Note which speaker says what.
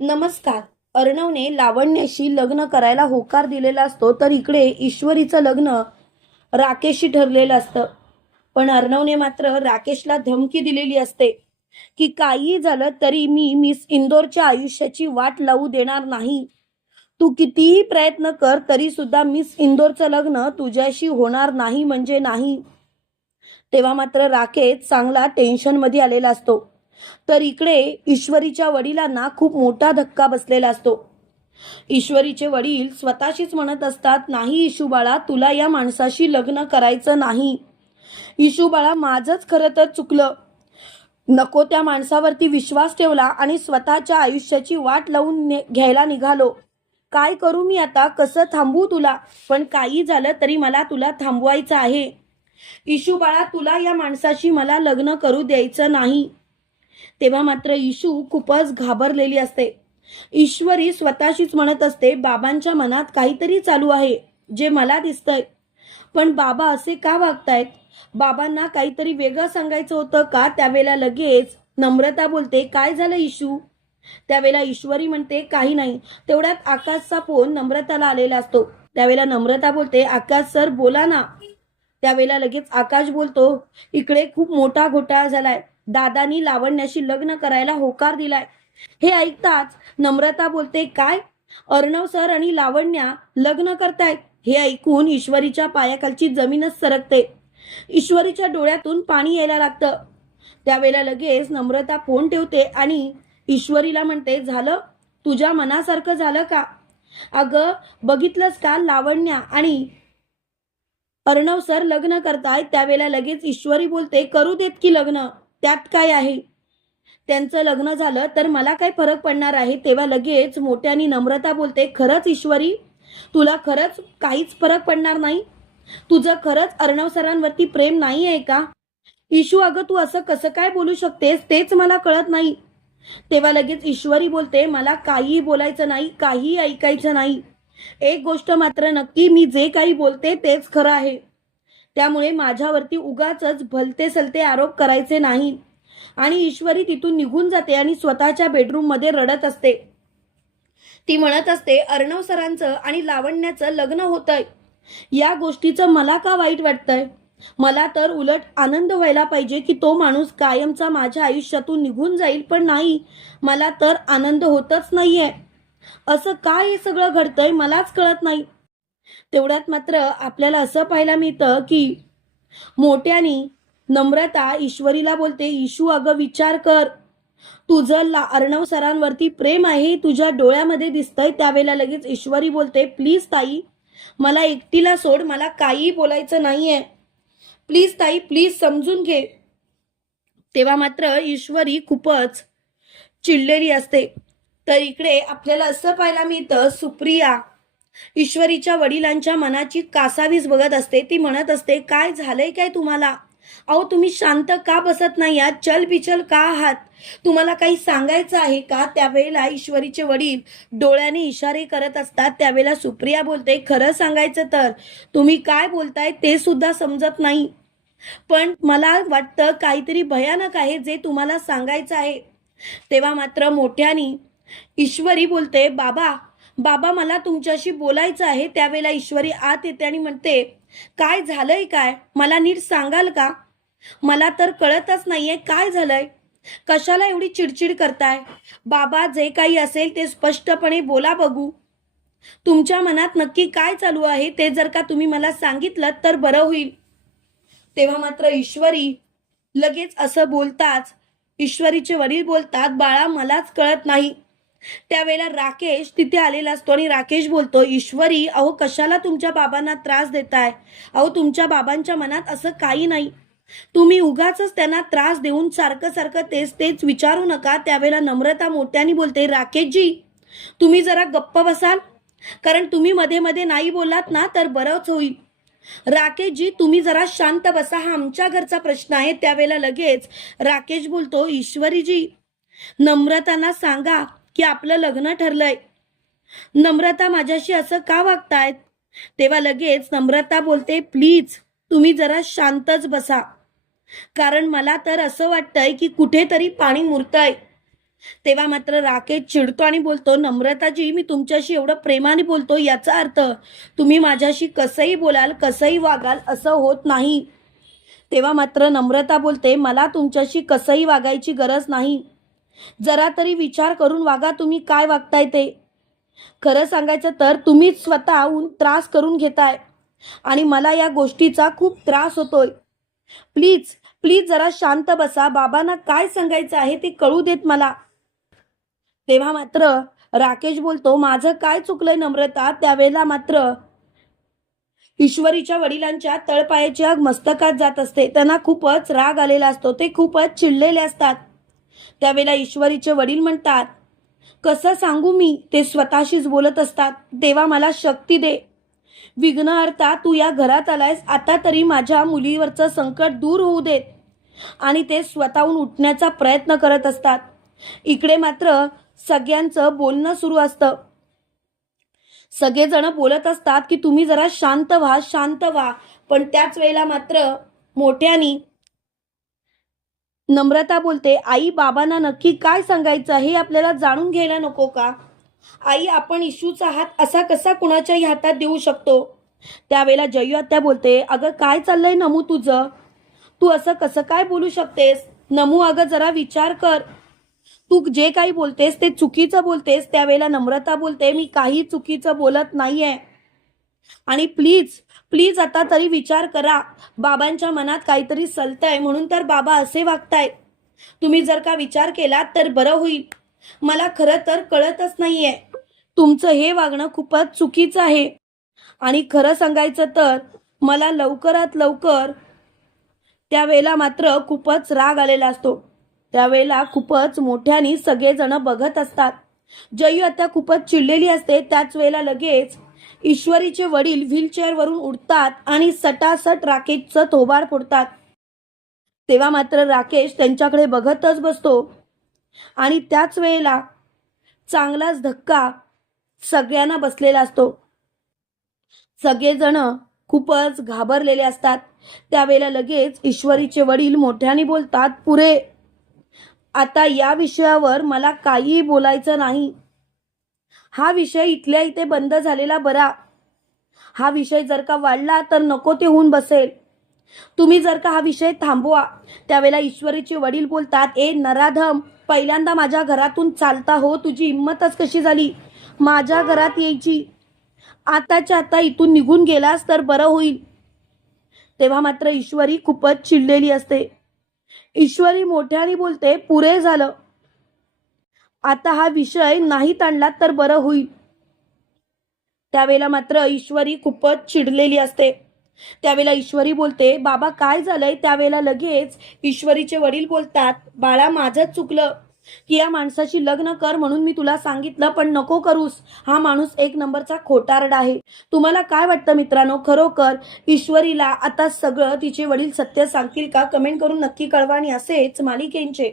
Speaker 1: नमस्कार. अर्णवने लावण्याशी लग्न करायला होकार दिलेला असतो तर इकडे ईश्वरीचं लग्न राकेशशी ठरलेलं असतं. पण अर्णवने मात्र राकेशला धमकी दिलेली असते की काही झालं तरी मी मिस इंदोरच्या आयुष्याची वाट लावू देणार नाही. तू कितीही प्रयत्न कर तरी सुद्धा मिस इंदोरचं लग्न तुझ्याशी होणार नाही म्हणजे नाही. तेव्हा मात्र राकेश चांगला टेन्शनमध्ये आलेला असतो. तर इकडे ईश्वरीच्या वडिलांना खूप मोठा धक्का बसलेला असतो. ईश्वरीचे वडील स्वतःशीच म्हणत असतात नाही इशू बाळा तुला या माणसाशी लग्न करायचं नाही. इशू बाळा माझंच खरं तर चुकलं. नको त्या माणसावरती विश्वास ठेवला आणि स्वतःच्या आयुष्याची वाट लावून ने- घ्यायला निघालो. काय करू मी आता? कसं थांबू तुला? पण काही झालं तरी मला तुला थांबवायचं आहे. इशू बाळा तुला या माणसाशी मला लग्न करू द्यायचं नाही. तेव्हा मात्र इशू खूपच घाबरलेली असते. ईश्वरी स्वतःशीच म्हणत असते बाबांच्या मनात काहीतरी चालू आहे जे मला दिसतंय. पण बाबा असे का वागतायत? बाबांना काहीतरी वेगळं सांगायचं होतं का? त्यावेळेला लगेच नम्रता बोलते काय झालं इशू त्यावेळेला ईश्वरी म्हणते काही नाही तेवढ्यात आकाशचा फोन नम्रताला आलेला असतो. त्यावेळेला नम्रता बोलते आकाश सर बोला ना. त्यावेळेला लगेच आकाश बोलतो इकडे खूप मोठा घोटाळा झालाय. दादानी लावण्याशी लग्न करायला होकार दिलाय. हे ऐकताच नम्रता बोलते काय? अर्णव सर आणि लावण्या लग्न करतायत. हे ऐकून ईश्वरीच्या पायाखालची जमीनच सरकते. ईश्वरीच्या डोळ्यातून पाणी यायला लागतं. त्यावेळेला लगेच नम्रता फोन ठेवते आणि ईश्वरीला म्हणते झालं? तुझ्या मनासारखं झालं का? अगं बघितलंच का लावण्या आणि अर्णव सर लग्न करतायत? त्यावेळेला लगेच ईश्वरी बोलते करू देत की लग्न? त्यात काय आहे? त्यांचं लग्न झालं तर मला काय फरक पडणार आहे? तेव्हा लगेच मोठ्यानी नम्रता बोलते खरंच ईश्वरी तुला खरंच काहीच फरक पडणार नाही? तुझं खरंच अर्णव सरांवरती प्रेम नाही आहे का? इशू अगं तू असं कसं काय बोलू शकतेस? तेच मला कळत नाही. तेव्हा लगेच ईश्वरी बोलते मला काहीही बोलायचं नाही काहीही ऐकायचं नाही. एक गोष्ट मात्र नक्की मी जे काही बोलते तेच खरं आहे. त्यामुळे माझ्यावरती उगाच भलते सलते आरोप करायचे नाही. आणि ईश्वरी तिथून निघून जाते आणि स्वतःच्या बेडरूममध्ये रडत असते. ती म्हणत असते अर्णव सरांचं आणि लावण्याचं लग्न होतंय. या गोष्टीचं मला का वाईट वाटतंय? मला तर उलट आनंद व्हायला पाहिजे की तो माणूस कायमचा माझ्या आयुष्यातून निघून जाईल पण नाही. मला तर आनंद होतच नाहीये. असं काय हे सगळं घडतंय मलाच कळत नाही. तेवढ्यात मात्र आपल्याला असं पाहायला मिळतं की मोठ्यानी नम्रता ईश्वरीला बोलते ईशू अगं विचार कर. तुझं ला अर्णव सरांवरती प्रेम आहे तुझ्या डोळ्यामध्ये दिसतंय त्यावेळेला लगेच ईश्वरी बोलते प्लीज ताई मला एकटीला सोड मला काही बोलायचं नाहीये. प्लीज ताई प्लीज समजून घे. तेव्हा मात्र ईश्वरी खूपच चिडलेली असते. तर इकडे आपल्याला असं पाहायला मिळतं सुप्रिया ईश्वरीच्या वडिलांच्या मनाची कासावीस बघत असते. ती म्हणत असते काय झालंय काय तुम्हाला? अहो तुम्ही शांत का बसत नाही आहात? चल बिचल का आहात? तुम्हाला काही सांगायचं आहे का? त्यावेळेला ईश्वरीचे वडील डोळ्याने इशारे करत असतात. त्यावेळेला सुप्रिया बोलते खरं सांगायचं तर तुम्ही काय बोलताय ते सुद्धा समजत नाही. पण मला वाटतं काहीतरी भयानक आहे जे तुम्हाला सांगायचं आहे. तेव्हा मात्र मोठ्यानी ईश्वरी बोलते बाबा बाबा मला तुमच्याशी बोलायचं आहे. त्यावेळेला ईश्वरी आत येते आणि म्हणते काय झालंय काय? मला नीट सांगाल का? मला तर कळतच नाहीये काय झालंय. कशाला एवढी चिडचिड करताय? बाबा जे काही असेल ते स्पष्टपणे बोला बघू. तुमच्या मनात नक्की काय चालू आहे ते जर का तुम्ही मला सांगितलं तर बरं होईल. तेव्हा मात्र ईश्वरी लगेच असं बोलताच ईश्वरीचे वडील बोलतात बाळा मलाच कळत नाही. त्यावेळेला राकेश तिथे आलेला असतो आणि राकेश बोलतो ईश्वरी अहो कशाला तुमच्या बाबांना त्रास देताय? अहो तुमच्या बाबांच्या मनात असं काही नाही. तुम्ही उगाच त्यांना त्रास देऊन सारखं सारखं तेच तेच विचारू नका. त्यावेळेला नम्रता मोठ्याने बोलते राकेशजी तुम्ही जरा गप्प बसाल. कारण तुम्ही मध्ये मध्ये नाही बोललात ना तर बरंच होईल. राकेशजी तुम्ही जरा शांत बसा. हा आमच्या घरचा प्रश्न आहे. त्यावेळेला लगेच राकेश बोलतो ईश्वरीजी नम्रतांना सांगा. की आपलं लग्न ठरलंय. नम्रता माझ्याशी असं का वागतायत? तेव्हा लगेच नम्रता बोलते प्लीज तुम्ही जरा शांतच बसा. कारण मला तर असं वाटतंय की कुठेतरी पाणी मुरतंय. तेव्हा मात्र राकेश चिडतो आणि बोलतो नम्रताजी मी तुमच्याशी एवढं प्रेमाने बोलतो याचा अर्थ तुम्ही माझ्याशी कसंही बोलाल कसंही वागाल असं होत नाही. तेव्हा मात्र नम्रता बोलते मला तुमच्याशी कसंही वागायची गरज नाही. जरा तरी विचार करून वागा तुम्ही काय वागताय ते. खरं सांगायचं तर तुम्हीच स्वतःहून त्रास करून घेताय आणि मला या गोष्टीचा खूप त्रास होतोय. प्लीज प्लीज जरा शांत बसा. बाबांना काय सांगायचं आहे ते कळू देत मला. तेव्हा मात्र राकेश बोलतो माझं काय चुकलंय नम्रता? त्यावेळेला मात्र ईश्वरीच्या वडिलांच्या तळपायाच्या मस्तकात जात असते. त्यांना खूपच राग आलेला असतो. ते खूपच चिडलेले असतात. त्यावेळेला ईश्वरीचे वडील म्हणतात कसं सांगू मी? ते स्वतःशीच बोलत असतात. देवा मला शक्ती दे. विघ्न अर्था तू या घरात आलायस. आता तरी माझ्या मुलीवरचं संकट दूर होऊ देत. आणि ते स्वतःहून उठण्याचा प्रयत्न करत असतात. इकडे मात्र सगळ्यांचं बोलणं सुरू असतं. सगळेजण बोलत असतात की तुम्ही जरा शांत व्हा शांत व्हा. पण त्याच वेळेला मात्र मोठ्यानी नम्रता बोलते आई बाबांना नक्की काय सांगायचं हे आपल्याला जाणून घ्यायला नको का? आई आपण इशूचा हात असा कसा कुणाच्याही हातात देऊ शकतो? त्यावेळेला जयू आत्या बोलते अगं काय चाललंय नमू तुझं? तू असं कसं काय बोलू शकतेस? नमू अगं जरा विचार कर. तू जे काही बोलतेस ते चुकीचं बोलतेस. त्यावेळेला नम्रता बोलते मी काही चुकीचं बोलत नाहीये. आणि प्लीज प्लीज आता तरी विचार करा. बाबांच्या मनात काहीतरी सलतंय म्हणून तर बाबा असे वागताय. तुम्ही जर का विचार केलात तर बरं होईल. मला खरं तर कळतच नाहीये. तुमचं हे वागणं खूपच चुकीचं आहे. आणि खरं सांगायचं तर मला लवकरात लवकर त्यावेळेला मात्र खूपच राग आलेला असतो. त्यावेळेला खूपच मोठ्याने सगळेजण बघत असतात. जयू आता खूपच चिडलेली असते. त्याच वेळेला लगेच ईश्वरीचे वडील व्हीलचेअरवरून उठतात आणि सटासट राकेशचं थोबाड फोडतात. तेव्हा मात्र राकेश त्यांच्याकडे बघतच बसतो. आणि त्याच वेळेला चांगलाच धक्का सगळ्यांना बसलेला असतो. सगळेजण खूपच घाबरलेले असतात. त्यावेळेला लगेच ईश्वरीचे वडील मोठ्याने बोलतात पुरे आता या विषयावर मला काहीही बोलायचं नाही. हा विषय इथल्या इथे बंद झालेला बरा. हा विषय जर का वाढला तर नको ते होऊन बसेल. तुम्ही जर का हा विषय थांबवा त्यावेळेला ईश्वरीचे वडील बोलतात ए नराधम पहिल्यांदा माझ्या घरातून चालता हो तुझी हिंमतच कशी झाली? माझ्या घरात यायची. आताच्या आता इथून निघून गेलास तर बरं होईल. तेव्हा मात्र ईश्वरी खूपच चिडलेली असते. ईश्वरी मोठ्याने बोलते पुरे झालं. आता हा विषय नाही ताणला तर बरं होईल. त्यावेळेला मात्र ईश्वरी खूपच चिडलेली असते. त्यावेळेला ईश्वरी बोलते बाबा काय झालंय? त्यावेळेला लगेच ईश्वरीचे वडील बोलतात बाळा माझंच चुकलं. की या माणसाशी लग्न कर म्हणून मी तुला सांगितलं पण नको करूस. हा माणूस एक नंबरचा खोटारड आहे. तुम्हाला काय वाटतं मित्रांनो? खरोखर ईश्वरीला आता सगळं तिचे वडील सत्य सांगतील का? कमेंट करून नक्की कळवा आणि असेच मालिकेंचे